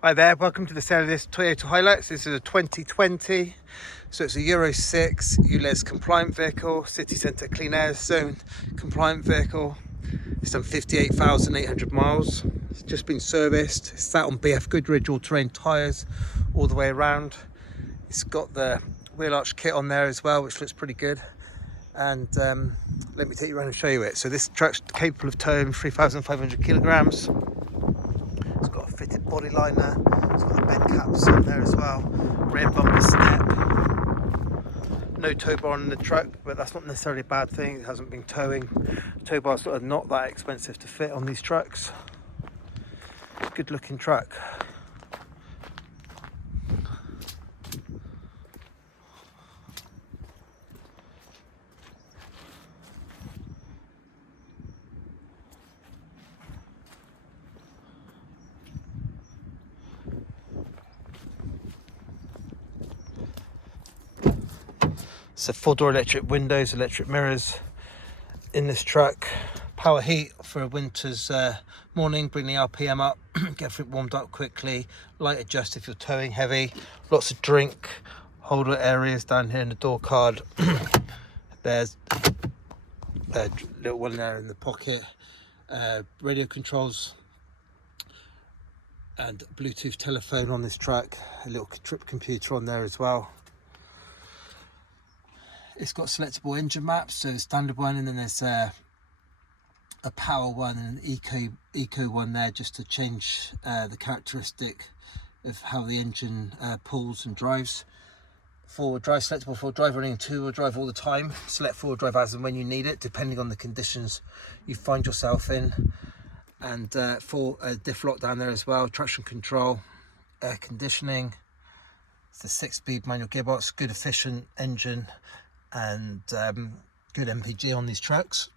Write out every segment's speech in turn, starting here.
Hi there, welcome to the sale of this Toyota Hilux. This is a 2020, so it's a Euro 6 ULEZ compliant vehicle, city centre clean air zone compliant vehicle. It's done 58,800 miles. It's just been serviced. It's sat on BF Goodrich all-terrain tyres all the way around. It's got the wheel arch kit on there as well, which looks pretty good. And let me take you around and show you it. So this truck's capable of towing 3,500 kilograms. It's got a fitted Bodyliner. It's got the bed caps on there as well. Rear bumper step. No tow bar on the truck, but that's not necessarily a bad thing. It hasn't been towing. Tow bars are not that expensive to fit on these trucks. Good looking truck. So 4-door electric windows, electric mirrors in this truck. Power heat for a winter's morning, bring the RPM up, get it warmed up quickly. Light adjust if you're towing heavy. Lots of drink holder areas down here in the door card. There's a little one there in the pocket. Radio controls and Bluetooth telephone on this truck. A little trip computer on there as well. It's got selectable engine maps, so the standard one, and then there's a power one and an eco one there, just to change the characteristic of how the engine pulls and drives. 4-wheel drive, selectable 4-wheel drive, running 2-wheel drive all the time. Select 4-wheel drive as and when you need it, depending on the conditions you find yourself in. And for a diff lock down there as well, traction control, air conditioning. It's a 6-speed manual gearbox, good efficient engine, and good MPG on these trucks.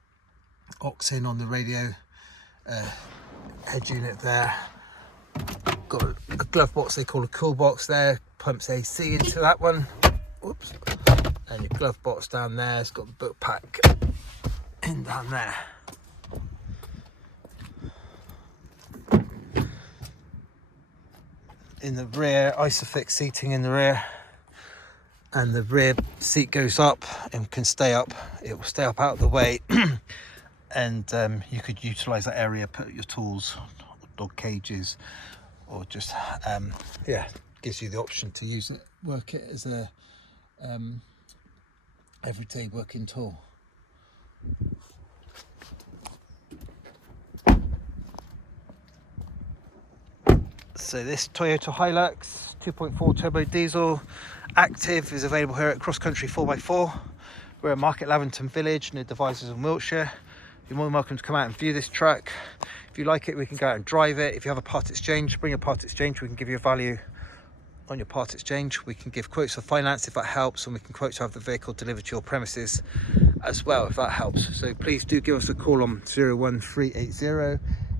Aux in on the radio, head unit there. Got a glove box they call a cool box there, pumps AC into that one. Whoops. And your glove box down there, it's got the book pack in down there. In the rear, Isofix seating in the rear. And the rear seat goes up and can stay up. It will stay up out of the way. And you could utilize that area, put your tools, dog cages, or just yeah, gives you the option to use it, work it as a everyday working tool. So this Toyota Hilux 2.4 turbo diesel active is available here at Cross Country 4x4. We're at Market Lavington Village near Devizes in Wiltshire. You're more than welcome to come out and view this truck. If you like it, we can go out and drive it. If you have a part exchange, bring your part exchange. We can give you a value on your part exchange. We can give quotes for finance if that helps, and we can quote to have the vehicle delivered to your premises as well if that helps. So please do give us a call on 01380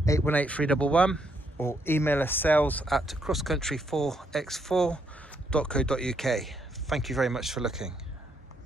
818 311 or email us sales@crosscountry4x4.co.uk. Thank you very much for looking.